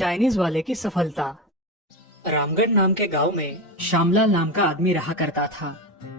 Chinese वाले की सफलता। रामगढ़ नाम के गांव में श्यामलाल नाम का आदमी रहा करता था।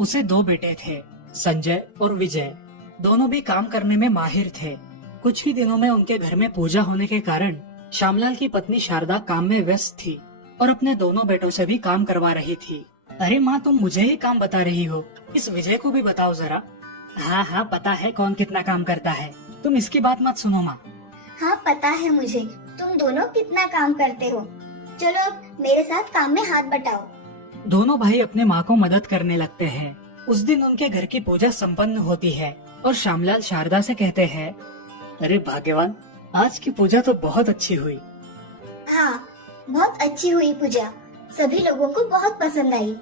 उसे दो बेटे थे, संजय और विजय। दोनों भी काम करने में माहिर थे। कुछ ही दिनों में उनके घर में पूजा होने के कारण श्यामलाल की पत्नी शारदा काम में व्यस्त थी और अपने दोनों बेटों से भी काम करवा रही थी। अरे माँ, तुम मुझे ही काम बता रही हो, इस विजय को भी बताओ जरा। हाँ हाँ, पता है कौन कितना काम करता है, तुम इसकी बात मत सुनो माँ। हाँ पता है मुझे, तुम दोनों कितना काम करते हो। चलो अब मेरे साथ काम में हाथ बटाओ। दोनों भाई अपने माँ को मदद करने लगते हैं। उस दिन उनके घर की पूजा संपन्न होती है और श्यामलाल शारदा से कहते हैं, अरे भाग्यवान, आज की पूजा तो बहुत अच्छी हुई। हाँ, बहुत अच्छी हुई पूजा, सभी लोगों को बहुत पसंद आई।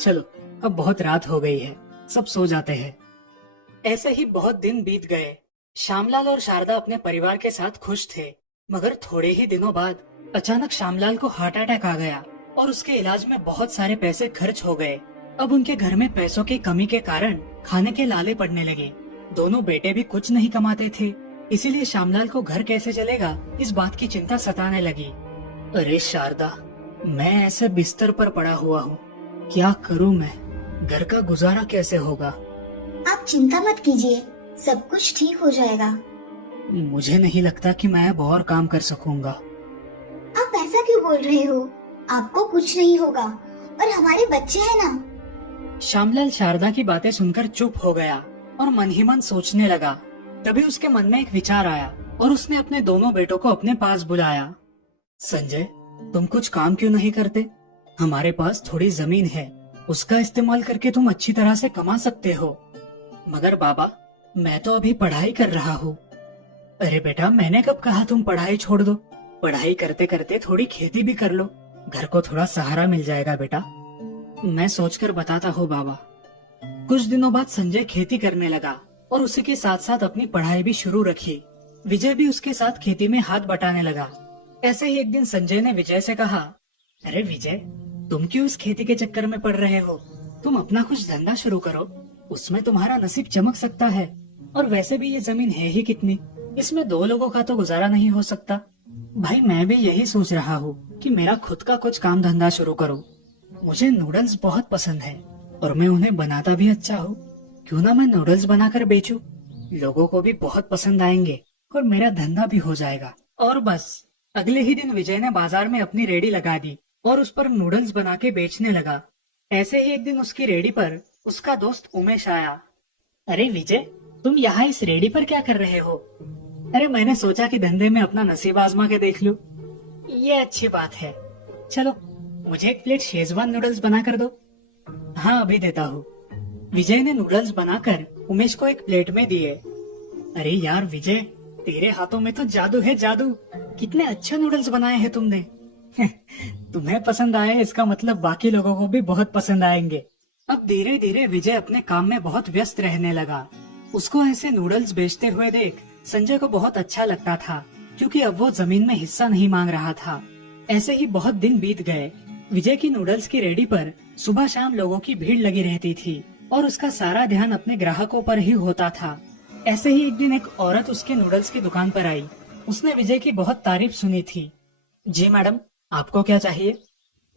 चलो अब बहुत रात हो गई है, सब सो जाते हैं। ऐसे ही बहुत दिन बीत गए। श्यामलाल और शारदा अपने परिवार के साथ खुश थे, मगर थोड़े ही दिनों बाद अचानक श्यामलाल को हार्ट अटैक आ गया और उसके इलाज में बहुत सारे पैसे खर्च हो गए। अब उनके घर में पैसों की कमी के कारण खाने के लाले पड़ने लगे। दोनों बेटे भी कुछ नहीं कमाते थे, इसीलिए श्यामलाल को घर कैसे चलेगा इस बात की चिंता सताने लगी। अरे शारदा, मैं ऐसे बिस्तर पर पड़ा हुआ हूँ, क्या करूँ मैं? घर का गुजारा कैसे होगा? आप चिंता मत कीजिए, सब कुछ ठीक हो जाएगा। मुझे नहीं लगता कि मैं अब और काम कर सकूंगा। आप ऐसा क्यों बोल रहे हो? आपको कुछ नहीं होगा, और हमारे बच्चे हैं ना। श्यामलाल शारदा की बातें सुनकर चुप हो गया और मन ही मन सोचने लगा। तभी उसके मन में एक विचार आया और उसने अपने दोनों बेटों को अपने पास बुलाया। संजय, तुम कुछ काम क्यों नहीं करते? हमारे पास थोड़ी जमीन है, उसका इस्तेमाल करके तुम अच्छी तरह से कमा सकते हो। मगर बाबा, मैं तो अभी पढ़ाई कर रहा हूँ। अरे बेटा, मैंने कब कहा तुम पढ़ाई छोड़ दो? पढ़ाई करते करते थोड़ी खेती भी कर लो, घर को थोड़ा सहारा मिल जाएगा बेटा। मैं सोचकर बताता हूँ बाबा। कुछ दिनों बाद संजय खेती करने लगा और उसी के साथ साथ अपनी पढ़ाई भी शुरू रखी। विजय भी उसके साथ खेती में हाथ बटाने लगा। ऐसे ही एक दिन संजय ने विजय से कहा, अरे विजय, तुम क्यों इस खेती के चक्कर में पड़ रहे हो? तुम अपना कुछ धंधा शुरू करो, उसमें तुम्हारा नसीब चमक सकता है। और वैसे भी ये जमीन है ही कितनी, इसमें दो लोगों का तो गुजारा नहीं हो सकता। भाई, मैं भी यही सोच रहा हूँ कि मेरा खुद का कुछ काम धंधा शुरू करूँ। मुझे नूडल्स बहुत पसंद है और मैं उन्हें बनाता भी अच्छा हूँ। क्यों ना मैं नूडल्स बनाकर बेचूं? लोगों को भी बहुत पसंद आएंगे और मेरा धंधा भी हो जाएगा। और बस अगले ही दिन विजय ने बाजार में अपनी रेडी लगा दी और उस पर नूडल्स बना के बेचने लगा। ऐसे ही एक दिन उसकी रेडी पर उसका दोस्त उमेश आया। अरे विजय, तुम यहाँ इस रेडी पर क्या कर रहे हो? अरे मैंने सोचा कि धंधे में अपना नसीब आजमा के देख लूं। ये अच्छी बात है। चलो मुझे एक प्लेट शेजवान नूडल्स बना कर दो। हाँ, अभी देता हूँ। विजय ने नूडल्स बनाकर उमेश को एक प्लेट में दिए। अरे यार विजय, तेरे हाथों में तो जादू है, जादू। कितने अच्छे नूडल्स बनाए हैं तुमने। तुम्हें पसंद आए इसका मतलब बाकी लोगों को भी बहुत पसंद आएंगे। अब धीरे धीरे विजय अपने काम में बहुत व्यस्त रहने लगा। उसको ऐसे नूडल्स बेचते हुए देख संजय को बहुत अच्छा लगता था, क्योंकि अब वो जमीन में हिस्सा नहीं मांग रहा था। ऐसे ही बहुत दिन बीत गए। विजय की नूडल्स की रेडी पर सुबह शाम लोगों की भीड़ लगी रहती थी और उसका सारा ध्यान अपने ग्राहकों पर ही होता था। ऐसे ही एक दिन एक औरत उसके नूडल्स की दुकान पर आई। उसने विजय की बहुत तारीफ सुनी थी। जी मैडम, आपको क्या चाहिए?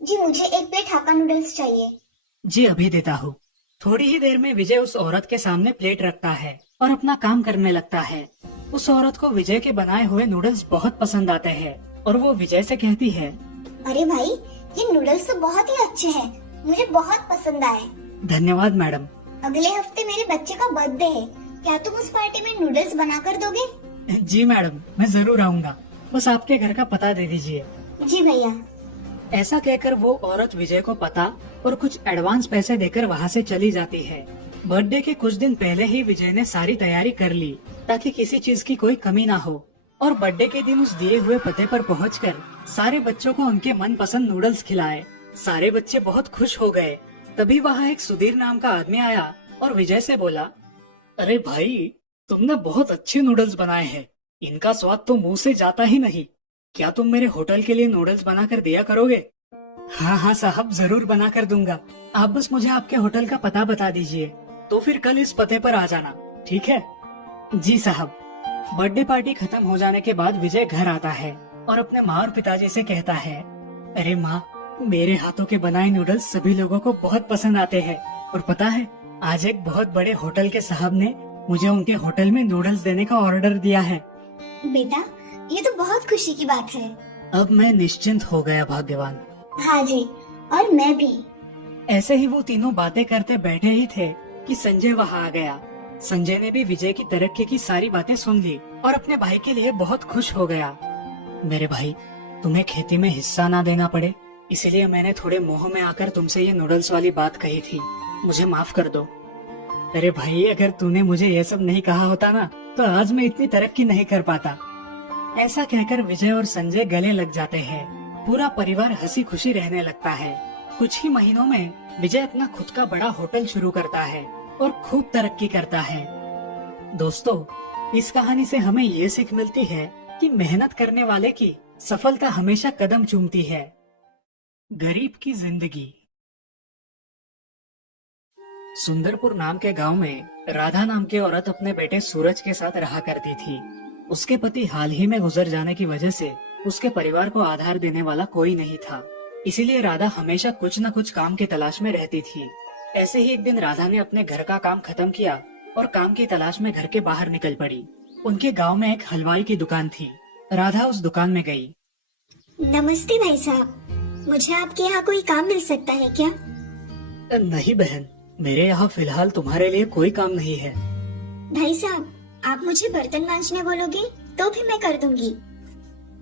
जी मुझे एक प्लेट हाक्का नूडल्स चाहिए। जी अभी देता हूँ। थोड़ी ही देर में विजय उस औरत के सामने प्लेट रखता है और अपना काम करने लगता है। उस औरत को विजय के बनाए हुए नूडल्स बहुत पसंद आते हैं और वो विजय से कहती है, अरे भाई, ये नूडल्स तो बहुत ही अच्छे हैं, मुझे बहुत पसंद आए। धन्यवाद मैडम। अगले हफ्ते मेरे बच्चे का बर्थडे है, क्या तुम उस पार्टी में नूडल्स बना कर दोगे? जी मैडम, मैं जरूर आऊँगा, बस आपके घर का पता दे दीजिए। जी भैया। ऐसा कहकर वो औरत विजय को पता और कुछ एडवांस पैसे देकर वहाँ से चली जाती है। बर्थडे के कुछ दिन पहले ही विजय ने सारी तैयारी कर ली ताकि किसी चीज की कोई कमी ना हो। और बर्थडे के दिन उस दिए हुए पते पर पहुंचकर सारे बच्चों को उनके मनपसंद नूडल्स खिलाए। सारे बच्चे बहुत खुश हो गए। तभी वहाँ एक सुधीर नाम का आदमी आया और विजय से बोला, अरे भाई, तुमने बहुत अच्छे नूडल्स बनाए हैं, इनका स्वाद तो मुंह से जाता ही नहीं। क्या तुम मेरे होटल के लिए नूडल्स बना कर दिया करोगे? हाँ हाँ साहब, जरूर बना कर दूंगा। आप बस मुझे आपके होटल का पता बता दीजिए, तो फिर कल इस पते पर आ जाना, ठीक है? जी साहब। बर्थडे पार्टी खत्म हो जाने के बाद विजय घर आता है और अपने माँ और पिताजी से कहता है, अरे माँ, मेरे हाथों के बनाए नूडल्स सभी लोगों को बहुत पसंद आते हैं। और पता है, आज एक बहुत बड़े होटल के साहब ने मुझे उनके होटल में नूडल्स देने का ऑर्डर दिया है। बेटा, ये तो बहुत खुशी की बात है। अब मैं निश्चिंत हो गया भाग्यवान। हाँ जी, और मैं भी। ऐसे ही वो तीनों बातें करते बैठे ही थे कि संजय वहाँ आ गया। संजय ने भी विजय की तरक्की की सारी बातें सुन ली और अपने भाई के लिए बहुत खुश हो गया। मेरे भाई, तुम्हें खेती में हिस्सा ना देना पड़े, इसलिए मैंने थोड़े मोह में आकर तुमसे ये नूडल्स वाली बात कही थी। मुझे माफ कर दो। अरे भाई, अगर तूने मुझे ये सब नहीं कहा होता ना, तो आज मैं इतनी तरक्की नहीं कर पाता। ऐसा कहकर विजय और संजय गले लग जाते हैं। पूरा परिवार हंसी खुशी रहने लगता है। कुछ ही महीनों में विजय अपना खुद का बड़ा होटल शुरू करता है और खूब तरक्की करता है। दोस्तों, इस कहानी से हमें ये सीख मिलती है कि मेहनत करने वाले की सफलता हमेशा कदम चूमती है। गरीब की जिंदगी। सुंदरपुर नाम के गांव में राधा नाम की औरत अपने बेटे सूरज के साथ रहा करती थी। उसके पति हाल ही में गुजर जाने की वजह से उसके परिवार को आधार देने वाला कोई नहीं था। इसीलिए राधा हमेशा कुछ न कुछ काम की तलाश में रहती थी। ऐसे ही एक दिन राधा ने अपने घर का काम खत्म किया और काम की तलाश में घर के बाहर निकल पड़ी। उनके गांव में एक हलवाई की दुकान थी। राधा उस दुकान में गई। नमस्ते भाई साहब, मुझे आपके यहाँ कोई काम मिल सकता है क्या? नहीं बहन, मेरे यहाँ फिलहाल तुम्हारे लिए कोई काम नहीं है। भाई साहब, आप मुझे बर्तन मांजने बोलोगे तो भी मैं कर दूंगी।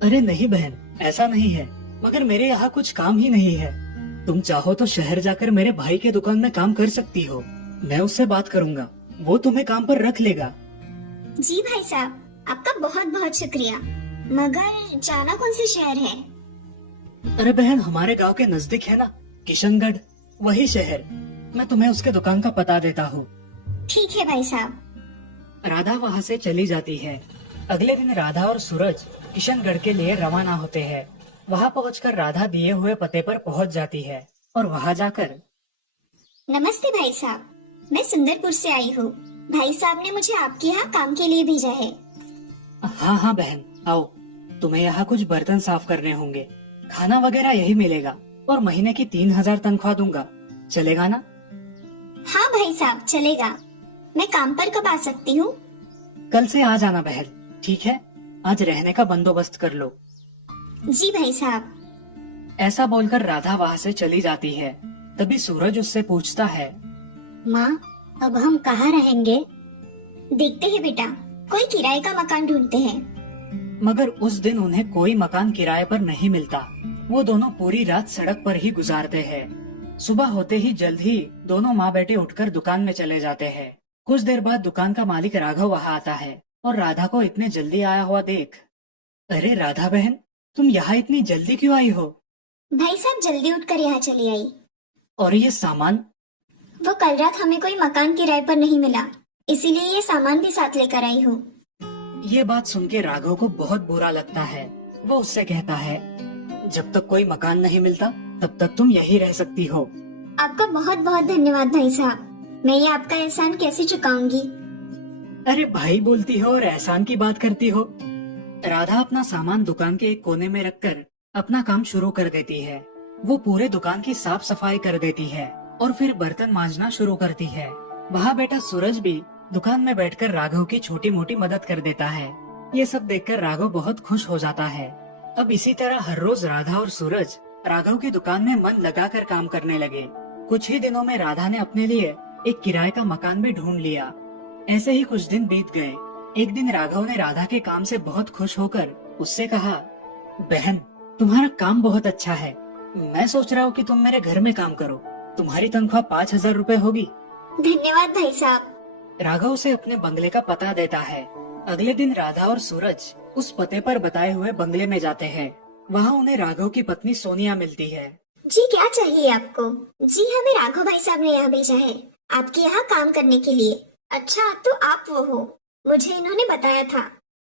अरे नहीं बहन, ऐसा नहीं है, मगर मेरे यहाँ कुछ काम ही नहीं है। तुम चाहो तो शहर जाकर मेरे भाई के दुकान में काम कर सकती हो। मैं उससे बात करूँगा, वो तुम्हें काम पर रख लेगा। जी भाई साहब, आपका बहुत बहुत शुक्रिया। मगर जाना कौन से शहर है? अरे बहन, हमारे गांव के नजदीक है ना, किशनगढ़, वही शहर। मैं तुम्हें उसके दुकान का पता देता हूँ। ठीक है भाई साहब। राधा वहाँ से चली जाती है। अगले दिन राधा और सूरज किशनगढ़ के लिए रवाना होते हैं। वहाँ पहुंचकर राधा दिए हुए पते पर पहुंच जाती है और वहाँ जाकर, नमस्ते भाई साहब, मैं सुंदरपुर से आई हूँ। भाई साहब ने मुझे आपके यहाँ काम के लिए भेजा है। हाँ हाँ बहन, आओ। तुम्हें यहाँ कुछ बर्तन साफ करने होंगे, खाना वगैरह यही मिलेगा और महीने की 3000 तनख्वाह दूंगा। चलेगा ना? हाँ भाई साहब, चलेगा। मैं काम पर कब आ सकती हूँ? कल से आ जाना बहन, ठीक है? आज रहने का बंदोबस्त कर लो। जी भाई साहब। ऐसा बोलकर राधा वहाँ से चली जाती है। तभी सूरज उससे पूछता है, माँ, अब हम कहाँ रहेंगे? देखते हैं बेटा, कोई किराए का मकान ढूंढते हैं। मगर उस दिन उन्हें कोई मकान किराए पर नहीं मिलता। वो दोनों पूरी रात सड़क पर ही गुजारते हैं। सुबह होते ही जल्द ही दोनों माँ बेटे उठकर दुकान में चले जाते हैं। कुछ देर बाद दुकान का मालिक राघव वहाँ आता है और राधा को इतने जल्दी आया हुआ देख, अरे राधा बहन, तुम यहाँ इतनी जल्दी क्यों आई हो? भाई साहब, जल्दी उठकर यहाँ चली आई। और ये सामान? वो कल रात हमें कोई मकान किराए पर नहीं मिला, इसीलिए ये सामान भी साथ लेकर आई हूँ। ये बात सुन के राघव को बहुत बुरा लगता है। वो उससे कहता है, जब तक कोई मकान नहीं मिलता तब तक तुम यही रह सकती हो। आपका बहुत बहुत धन्यवाद भाई साहब। मैं ये आपका एहसान कैसे चुकाऊंगी? अरे भाई बोलती हो और एहसान की बात करती हो। राधा अपना सामान दुकान के एक कोने में रखकर अपना काम शुरू कर देती है। वो पूरे दुकान की साफ सफाई कर देती है और फिर बर्तन मांजना शुरू करती है। वहाँ बेटा सूरज भी दुकान में बैठकर राघव की छोटी मोटी मदद कर देता है। ये सब देखकर राघव बहुत खुश हो जाता है। अब इसी तरह हर रोज राधा और सूरज राघव की दुकान में मन लगाकर काम करने लगे। कुछ ही दिनों में राधा ने अपने लिए एक किराए का मकान भी ढूंढ लिया। ऐसे ही कुछ दिन बीत गए। एक दिन राघव ने राधा के काम से बहुत खुश होकर उससे कहा, बहन, तुम्हारा काम बहुत अच्छा है। मैं सोच रहा हूँ कि तुम मेरे घर में काम करो। तुम्हारी तनख्वाह 5000 रुपए होगी। धन्यवाद भाई साहब। राघव उसे अपने बंगले का पता देता है। अगले दिन राधा और सूरज उस पते पर बताए हुए बंगले में जाते हैं। वहाँ उन्हें राघव की पत्नी सोनिया मिलती है। जी, क्या चाहिए आपको? जी, हमें राघव भाई साहब ने यहाँ भेजा है आपके यहाँ काम करने के लिए। अच्छा, तो आप वो हो? मुझे इन्होंने बताया था,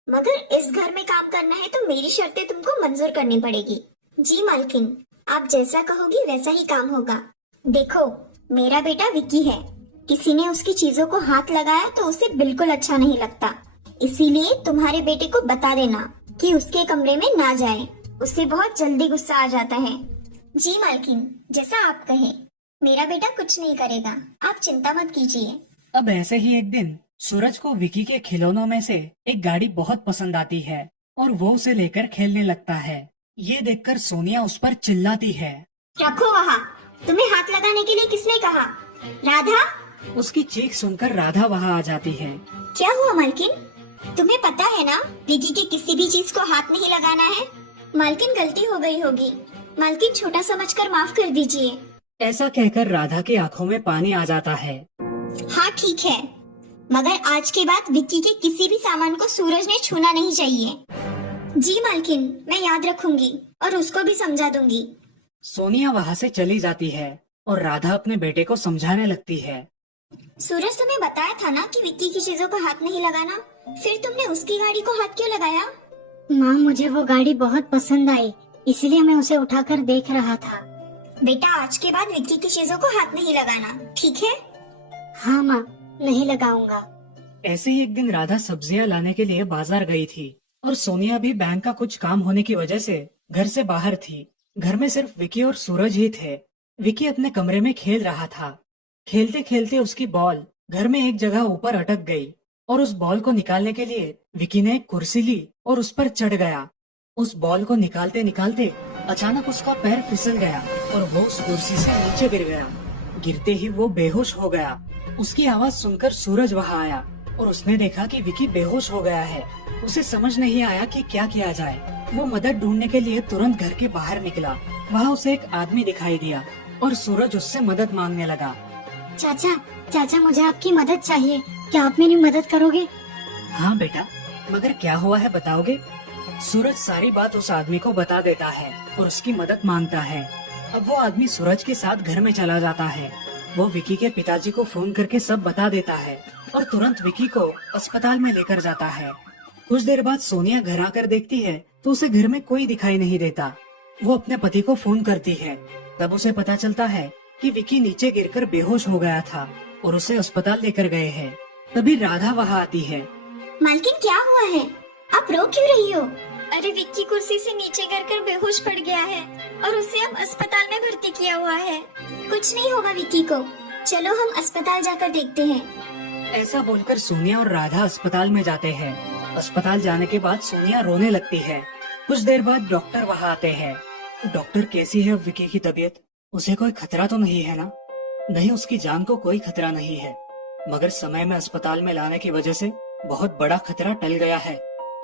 मगर इस घर में काम करना है तो मेरी शर्तें तुमको मंजूर करनी पड़ेगी। जी मालकिन, आप जैसा कहोगी वैसा ही काम होगा। देखो, मेरा बेटा विक्की है। किसी ने उसकी चीजों को हाथ लगाया तो उसे बिल्कुल अच्छा नहीं लगता। इसीलिए तुम्हारे बेटे को बता देना कि उसके कमरे में ना जाए, उससे बहुत जल्दी गुस्सा आ जाता है। जी मालकिन, जैसा आप कहे, मेरा बेटा कुछ नहीं करेगा, आप चिंता मत कीजिए। अब ऐसे ही एक दिन सूरज को विकी के खिलौनों में से एक गाड़ी बहुत पसंद आती है और वो उसे लेकर खेलने लगता है। ये देखकर सोनिया उस पर चिल्लाती है। रखो वहाँ, तुम्हें हाथ लगाने के लिए किसने कहा? राधा! उसकी चीख सुनकर राधा वहाँ आ जाती है। क्या हुआ मालकिन? तुम्हें पता है ना, विकी के किसी भी चीज को हाथ नहीं लगाना है। मालकिन, गलती हो गई होगी, मालकिन छोटा समझकर माफ कर दीजिए। ऐसा कहकर राधा की आंखों में पानी आ जाता है। हाँ ठीक है, मगर आज के बाद विक्की के किसी भी सामान को सूरज ने छूना नहीं चाहिए। जी मालकिन, मैं याद रखूंगी और उसको भी समझा दूंगी। सोनिया वहाँ से चली जाती है और राधा अपने बेटे को समझाने लगती है। सूरज, तुम्हें बताया था ना कि विक्की की चीजों को हाथ नहीं लगाना, फिर तुमने उसकी गाड़ी को हाथ क्यों लगाया? माँ, मुझे वो गाड़ी बहुत पसंद आई, इसलिए मैं उसे उठाकर देख रहा था। बेटा, आज के बाद विक्की की चीजों को हाथ नहीं लगाना, ठीक है? हाँ माँ, नहीं लगाऊंगा। ऐसे ही एक दिन राधा सब्जियां लाने के लिए बाजार गई थी और सोनिया भी बैंक का कुछ काम होने की वजह से घर से बाहर थी। घर में सिर्फ विकी और सूरज ही थे। विकी अपने कमरे में खेल रहा था। खेलते खेलते उसकी बॉल घर में एक जगह ऊपर अटक गई और उस बॉल को निकालने के लिए विकी ने एक कुर्सी ली और उस पर चढ़ गया। उस बॉल को निकालते निकालते अचानक उसका पैर फिसल गया और वो उस कुर्सी से नीचे गिर गया। गिरते ही वो बेहोश हो गया। उसकी आवाज सुनकर सूरज वहाँ आया और उसने देखा कि विकी बेहोश हो गया है। उसे समझ नहीं आया कि क्या किया जाए। वो मदद ढूंढने के लिए तुरंत घर के बाहर निकला। वहाँ उसे एक आदमी दिखाई दिया और सूरज उससे मदद मांगने लगा। चाचा, चाचा मुझे आपकी मदद चाहिए, क्या आप मेरी मदद करोगे? हाँ बेटा, मगर क्या हुआ है बताओगे? सूरज सारी बात उस आदमी को बता देता है और उसकी मदद मांगता है। अब वो आदमी सूरज के साथ घर में चला जाता है। वो विकी के पिताजी को फोन करके सब बता देता है और तुरंत विकी को अस्पताल में लेकर जाता है। कुछ देर बाद सोनिया घर आकर देखती है तो उसे घर में कोई दिखाई नहीं देता। वो अपने पति को फोन करती है। तब उसे पता चलता है कि विकी नीचे गिरकर बेहोश हो गया था और उसे अस्पताल लेकर गए हैं। तभी राधा वहाँ आती है। मालकिन, क्या हुआ है? आप रो क्यों रही हो? अरे, विक्की कुर्सी से नीचे गिरकर बेहोश पड़ गया है और उसे अब अस्पताल में भर्ती किया हुआ है। कुछ नहीं होगा विक्की को, चलो हम अस्पताल जाकर देखते हैं। ऐसा बोलकर सोनिया और राधा अस्पताल में जाते हैं। अस्पताल जाने के बाद सोनिया रोने लगती है। कुछ देर बाद डॉक्टर वहाँ आते हैं। डॉक्टर, कैसी है विकी की तबीयत? उसे कोई खतरा तो नहीं है ना? नहीं, उसकी जान को कोई खतरा नहीं है, मगर समय में अस्पताल में लाने की वजह से बहुत बड़ा खतरा टल गया है।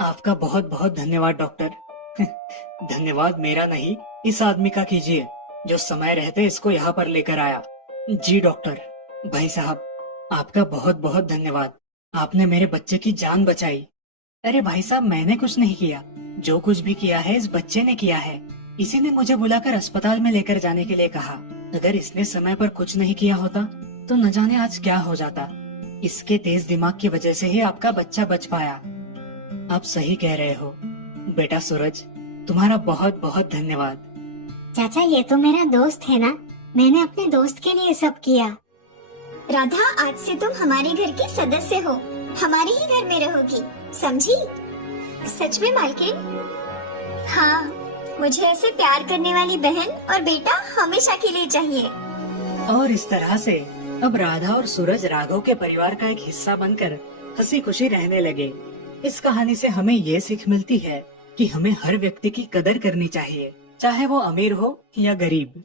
आपका बहुत बहुत धन्यवाद डॉक्टर। धन्यवाद मेरा नहीं, इस आदमी का कीजिए जो समय रहते इसको यहाँ पर लेकर आया। जी डॉक्टर। भाई साहब, आपका बहुत बहुत धन्यवाद, आपने मेरे बच्चे की जान बचाई। अरे भाई साहब, मैंने कुछ नहीं किया, जो कुछ भी किया है इस बच्चे ने किया है। इसी ने मुझे बुलाकर अस्पताल में लेकर जाने के लिए कहा। अगर इसने समय पर कुछ नहीं किया होता तो न जाने आज क्या हो जाता। इसके तेज दिमाग की वजह से ही आपका बच्चा बच पाया। आप सही कह रहे हो बेटा सूरज, तुम्हारा बहुत बहुत धन्यवाद। चाचा, ये तो मेरा दोस्त है ना, मैंने अपने दोस्त के लिए सब किया। राधा, आज से तुम हमारे घर की सदस्य हो, हमारे ही घर में रहोगी, समझी? सच में मालकिन? हाँ, मुझे ऐसे प्यार करने वाली बहन और बेटा हमेशा के लिए चाहिए। और इस तरह से अब राधा और सूरज राघव के परिवार का एक हिस्सा बनकर हंसी खुशी रहने लगे। इस कहानी से हमें ये सीख मिलती है कि हमें हर व्यक्ति की कदर करनी चाहिए, चाहे वो अमीर हो या गरीब।